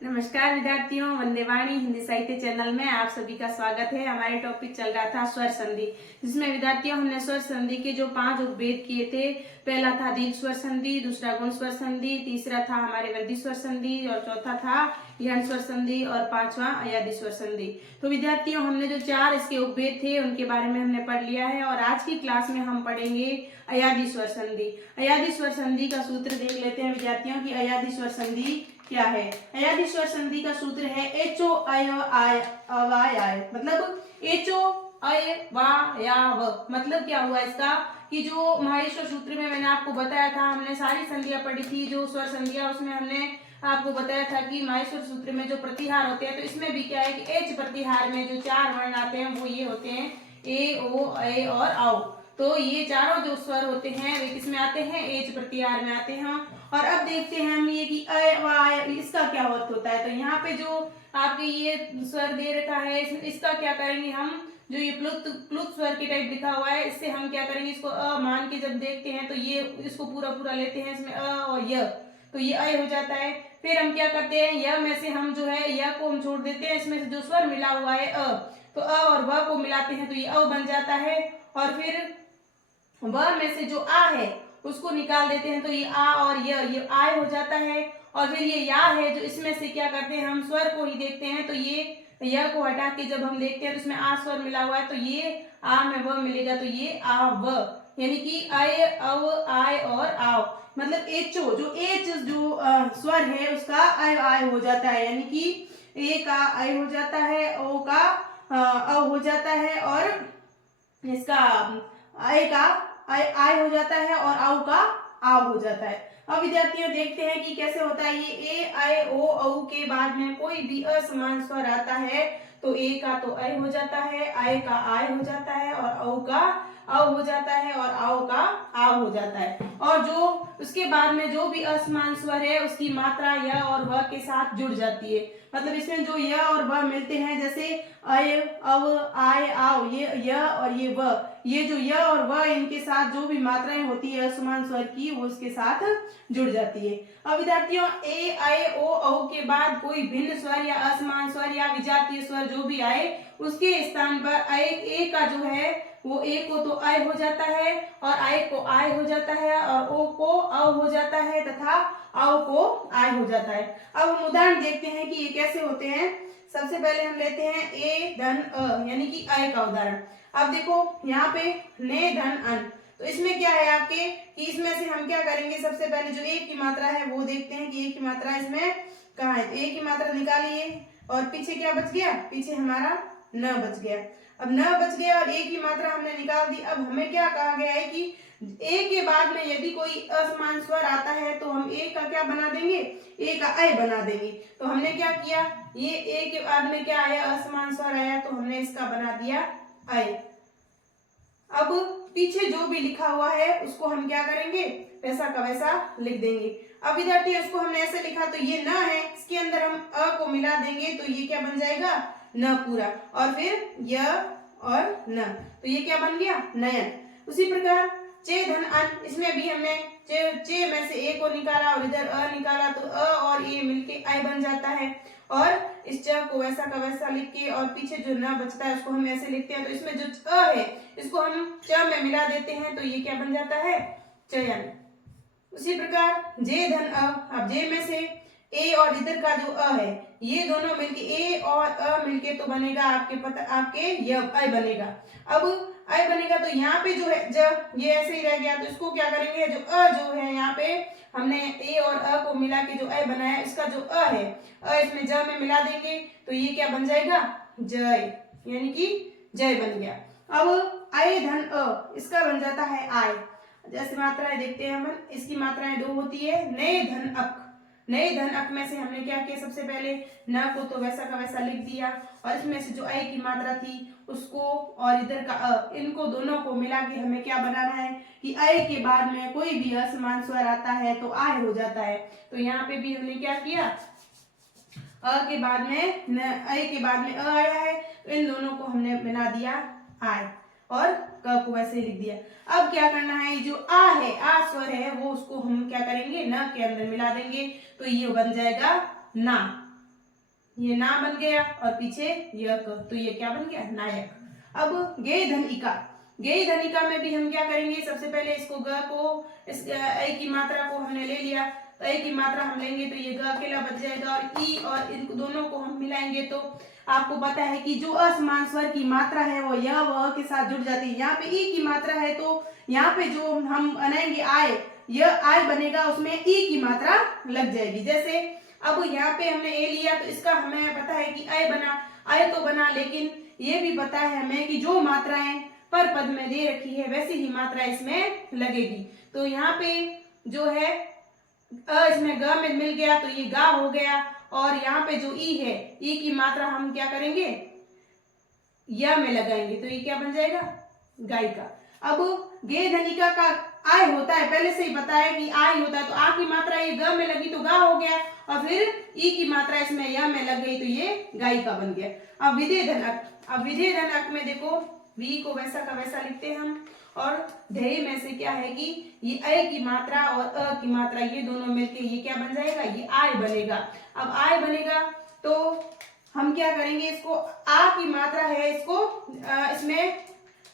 नमस्कार विद्यार्थियों, वंदे वाणी हिंदी साहित्य चैनल में आप सभी का स्वागत है। हमारे टॉपिक चल रहा था स्वर संधि, जिसमें विद्यार्थियों हमने स्वर संधि के जो 5 उपभेद किए थे। पहला था दीर्घ स्वर संधि, दूसरा गुण स्वर संधि, तीसरा था हमारे वृद्धि स्वर संधि और चौथा था यण स्वर संधि और पांचवा अयादि स्वर संधि। तो विद्यार्थियों हमने जो 4 इसके उपभेद थे उनके बारे में हमने पढ़ लिया है और आज की क्लास में हम पढ़ेंगे अयादि स्वर संधि। अयादि स्वर संधि का सूत्र देख लेते हैं विद्यार्थियों की अयादि स्वर संधि क्या है। अयादि स्वर संधि का सूत्र है एचो अय आय अवाय आय, मतलब एचो अय वा या व। मतलब क्या हुआ इसका कि जो माहेश्वर सूत्र में मैंने आपको बताया था, हमने सारी संधियां पढ़ी थी जो स्वर संधियां, उसमें हमने आपको बताया था कि माहेश्वर सूत्र में जो प्रतिहार होते हैं, तो इसमें भी क्या है कि एच प्रतिहार में जो 4 वर्ण आते हैं वो ये होते हैं ए ओ ए और आओ। तो ये चारों जो स्वर होते हैं वे किसमें आते हैं, एच प्रतिहार में आते हैं। और अब देखते हैं हम ये कि अय वाय इसका क्या अर्थ होता है। तो यहाँ पे जो आपके ये स्वर दे रखा है इसका क्या करेंगे हम, जो ये प्लुत स्वर की टाइप लिखा हुआ है, इससे हम क्या करेंगे, इसको अ मान के जब देखते हैं तो ये इसको पूरा पूरा लेते हैं, इसमें अ और य, तो ये अय हो जाता है। फिर हम क्या करते हैं, य में से हम जो है य को हम छोड़ देते हैं, इसमें से जो स्वर मिला हुआ है अ, तो अ और व को मिलाते हैं तो ये अ बन जाता है। और फिर व में से जो आ है उसको निकाल देते हैं तो ये आ और ये आय हो जाता है। और फिर ये या है जो इसमें से क्या करते हैं, हम स्वर को ही देखते हैं, तो ये य को हटा के जब हम देखते हैं तो इसमें आ स्वर मिला हुआ है, तो ये आ में व मिलेगा तो ये आ व, यानी कि अय अव आय और आओ। मतलब एचो जो एच जो स्वर है उसका अय आय हो जाता है, यानी कि ए का अय हो जाता है, ओ का अ हो जाता है और इसका अय का आय हो जाता है और आउ का आव हो जाता है। अब विद्यार्थियों देखते हैं कि कैसे होता है ये ए आय ओ औ के बाद में कोई भी असमान स्वर आता है तो ए का तो अय हो जाता है, आय का आय हो जाता है और औ का अव हो जाता है और आओ का आव हो जाता है। और जो उसके बाद में जो भी असमान स्वर है उसकी मात्रा य और व के साथ जुड़ जाती है। मतलब इसमें जो य और व मिलते हैं, जैसे अय अव आय आओ, ये य और ये व, ये जो य और व इनके साथ जो भी मात्राएं होती है असमान स्वर की वो उसके साथ जुड़ जाती है। अब विद्यार्थियों ए आय ओ औ के बाद कोई भिन्न स्वर या असमान स्वर या विजातीय स्वर जो भी आए उसके स्थान पर ए का जो है वो ए को तो अय हो जाता है और आय को आय हो जाता है और ओ को अव हो जाता है तथा आओ को आय हो जाता है। अब हम उदाहरण देखते हैं कि ये कैसे होते हैं। सबसे पहले हम लेते हैं ए धन अ, यानी कि अय का उदाहरण। अब देखो यहाँ पे ने धन अन, तो इसमें क्या है आपके कि इसमें से हम क्या करेंगे, सबसे पहले जो ए की मात्रा है वो देखते हैं कि ए की मात्रा इसमें कहाँ है। तो ए की मात्रा निकालिए और पीछे क्या बच गया, पीछे हमारा न बच गया। अब न बच गया और ए की मात्रा हमने निकाल दी। अब हमें क्या कहा गया है कि ए के बाद में यदि कोई असमान स्वर आता है तो हम ए का क्या बना देंगे, ए का अय बना देंगे। तो हमने क्या किया, ये ए के बाद में क्या आया, असमान स्वर आया, तो हमने इसका बना दिया अय। अब पीछे जो भी लिखा हुआ है उसको हम क्या करेंगे, वैसा का वैसा लिख देंगे। अब विद्यार्थी उसको हमने ऐसे लिखा तो ये न है, इसके अंदर हम अ को मिला देंगे तो ये क्या बन जाएगा, न पूरा, और फिर य और न, तो ये क्या बन गया, नयन। उसी प्रकार चे धन अन, इसमें भी हमने चे में से ए को निकाला और इधर अ निकाला तो अ और ए मिलके अय बन जाता है। और इस च को वैसा का वैसा लिख के और पीछे जो न बचता है उसको हम ऐसे लिखते हैं, तो इसमें जो अ है इसको हम च में मिला देते हैं तो ये क्या बन जाता है, चयन। उसी प्रकार जे धन अ, अब जे में से ए और इधर का जो अ है ये दोनों मिलके ए और अ मिलके तो बनेगा आपके पता आपके य अय बनेगा। अब अय बनेगा तो यहाँ पे जो है ज ये ऐसे ही रह गया, तो इसको क्या करेंगे, जो अ जो है यहाँ पे हमने ए और अ को मिला के जो अय बनाया, इसका जो अ है अ इसमें ज में मिला देंगे तो ये क्या बन जाएगा, जय, यानी कि जय बन गया। अब अय धन अ इसका बन जाता है आय। जैसे मात्राएं देखते हैं हम, इसकी मात्राएं 2 होती है। नए धन अक, नए धन अक में से हमने क्या किया, सबसे पहले न को तो वैसा का वैसा लिख दिया और इसमें से जो अय की मात्रा थी उसको और इधर का अ, इनको दोनों को मिला के हमें क्या बनाना है कि अय के बाद में कोई भी असमान स्वर आता है तो आय हो जाता है। तो यहाँ पे भी हमने क्या किया, अ के बाद में न, अय के बाद में अ आया है तो इन दोनों को हमने बना दिया आय और क को वैसे लिख दिया। अब क्या करना है, जो आ है, आ स्वर है वो उसको हम क्या करेंगे, न के अंदर मिला देंगे तो ये बन जाएगा ना। ये ना बन गया और पीछे यक, तो ये क्या बन गया, नायक। अब गे धन इका, गे धन इका में भी हम क्या करेंगे, सबसे पहले इसको ग को, इस ए की मात्रा को हमने ले लिया, तो ए की मात्रा हम लेंगे तो ये ग अकेला बच जाएगा, और ई और इन दोनों को हम मिलाएंगे तो आपको पता है कि जो असमान स्वर की मात्रा है वो य व के साथ जुड़ जाती है। यहाँ पे ई की मात्रा है तो यहाँ पे जो हम बनाएंगे आय, यह आय बनेगा, उसमें ई की मात्रा लग जाएगी। जैसे अब यहाँ पे हमने ए लिया तो इसका हमें पता है कि आय बना, आय तो बना, लेकिन ये भी पता है हमें कि जो मात्राएं पर पद में दे रखी है वैसी ही मात्रा इसमें लगेगी। तो यहाँ पे जो है इसमें ग में मिल गया तो ये गा हो गया, और यहाँ पे जो ई है, ई की मात्रा हम क्या करेंगे, या में लगाएंगे तो ये क्या बन जाएगा, गायिका। अब गे धनिका का आय होता है, पहले से ही पता है कि आय होता है, तो आ की मात्रा ये ग में लगी तो गा हो गया, और फिर ई की मात्रा इसमें या में लग गई तो ये गायिका बन गया। अब विधेय धनक, अब विधेय धनक में देखो वी को वैसा का वैसा लिखते हैं हम, और ध्येय में से क्या है कि ये अ की मात्रा और अ की मात्रा ये दोनों मिलके ये क्या बन जाएगा, ये आय बनेगा। अब आय बनेगा तो हम क्या करेंगे, इसको आ की मात्रा है इसको इसमें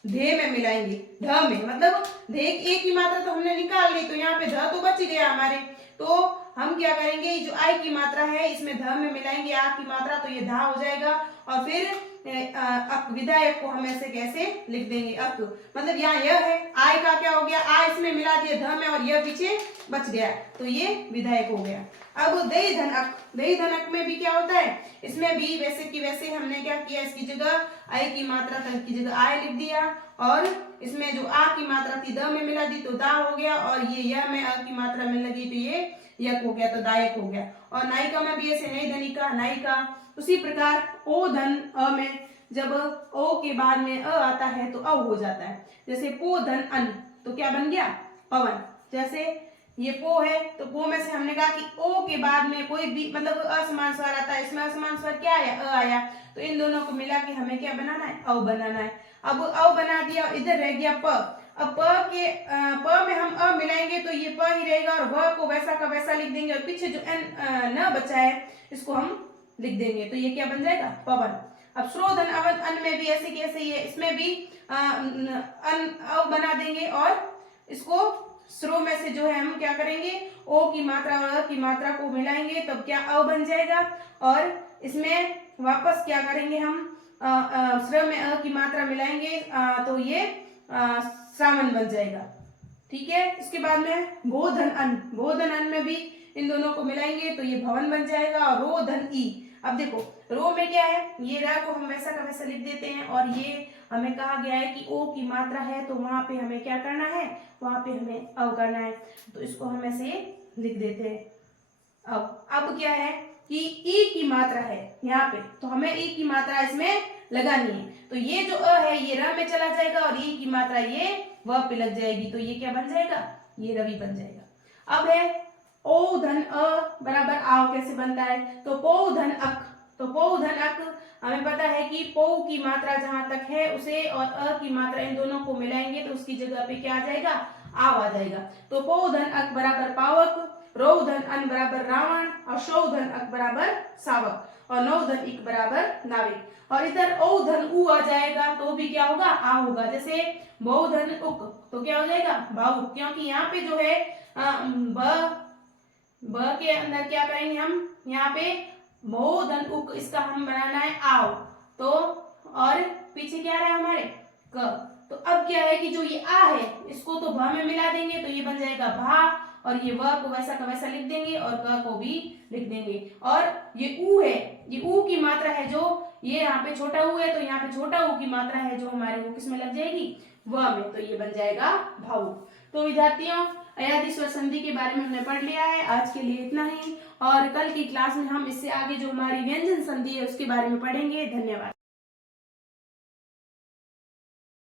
ध्येय में मिलाएंगे, ध में, मतलब ध्येय ए की मात्रा तो हमने निकाल ली, तो यहाँ पे ध तो बच गया हमारे, तो हम क्या करेंगे, जो आई की मात्रा है इसमें ध में मिलाएंगे आ की मात्रा, तो ये धा हो जाएगा, और फिर अक विधायक को हम ऐसे कैसे लिख देंगे, अक, मतलब यहाँ यह है, आय का क्या हो गया, आ इसमें मिला दिया ध में और यह पीछे बच गया, तो ये विधायक हो गया। अब दई धनक, दई धनक में भी क्या होता है, इसमें भी वैसे की वैसे हमने क्या किया, इसकी जगह आई की मात्रा तक की जगह आय लिख दिया, और इसमें जो आ की मात्रा थी द में मिला दी तो दा हो गया, और ये यह में आ की मात्रा मिलने लगी तो ये यक हो गया, तो दायक हो गया। और नायिका में भी ऐसे नई धनिका, नायिका। उसी प्रकार ओ धन अ में जब ओ के बाद में अ आता है तो अ हो जाता है, जैसे पो धन अन तो क्या बन गया, पवन। जैसे ये पो है तो पो में से हमने कहा कि ओ के बाद में कोई भी मतलब असमान स्वर आता है, इसमें असमान स्वर क्या आया, अ आया, तो इन दोनों को मिला के हमें क्या बनाना है, अ बनाना है। अब अ बना दिया, इधर रह गया प, अब प में हम अ मिलाएंगे तो ये प ही रहेगा, और व को वैसा का वैसा लिख देंगे, और पीछे जो एन न बचा है इसको हम लिख देंगे, तो ये क्या बन जाएगा, पवन। अब श्रोधन अवन अन में भी ऐसे कैसे ही है, इसमें भी अन अ बना देंगे, और इसको श्रो में से जो है हम क्या करेंगे, ओ की मात्रा और अ की मात्रा को मिलाएंगे तब क्या अ बन जाएगा, और इसमें वापस क्या करेंगे हम श्र में अ की मात्रा मिलाएंगे तो ये श्रावण बन जाएगा, ठीक है। इसके बाद में भोधन अन, भोधन अन में भी इन दोनों को मिलाएंगे तो ये भवन बन जाएगा, और रो धन ई। अब देखो रो में क्या है, ये रा को हम वैसा का वैसा लिख देते हैं, और ये हमें कहा गया है कि ओ की मात्रा है तो वहां पे हमें क्या करना है, वहां पे हमें अव करना है, तो इसको हम ऐसे लिख देते हैं। अब क्या है कि ई की मात्रा है यहाँ पे, तो हमें ई की मात्रा इसमें लगानी है, तो ये जो अ है ये र में चला जाएगा, और ई की मात्रा ये व पे लग जाएगी, तो ये क्या बन जाएगा, ये रवि बन जाएगा। अब है ओ धन अ बराबर आव कैसे बनता है, तो पो धन अक, तो पो धन अक हमें पता है कि पो की मात्रा जहां तक है उसे और अ की मात्रा इन दोनों को मिलाएंगे तो उसकी जगह पे क्या आ जाएगा, आव आ जाएगा, तो पो धन अक बराबर पावक, रो धन अन बराबर रावण, और शौ धन अक बराबर सावक, और नौ धन इक बराबर नाविक, और इधर ओ धन उ आ जाएगा तो भी क्या होगा, आ होगा। जैसे बहु धन उक तो क्या हो जाएगा, भावुक, क्योंकि यहाँ पे जो है ब के अंदर क्या करेंगे हम, यहाँ पे बहु धन उक इसका हम बनाना है आव, तो और पीछे क्या रहा हमारे क, तो अब क्या है कि जो ये आ है इसको तो भ में मिला देंगे तो ये बन जाएगा भा, और ये व को वैसा का वैसा लिख देंगे, और क को भी लिख देंगे, और ये ऊ है, ये ऊ की मात्रा है जो ये यहाँ पे छोटा ऊ है, तो यहाँ पे छोटा ऊ की मात्रा है जो हमारे वो किस में लग जाएगी, व में, तो ये बन जाएगा भावुक। तो विद्यार्थियों अयादी स्वर संधि के बारे में हमने पढ़ लिया है, आज के लिए इतना ही, और कल की क्लास में हम इससे आगे जो हमारी व्यंजन संधि है उसके बारे में पढ़ेंगे। धन्यवाद।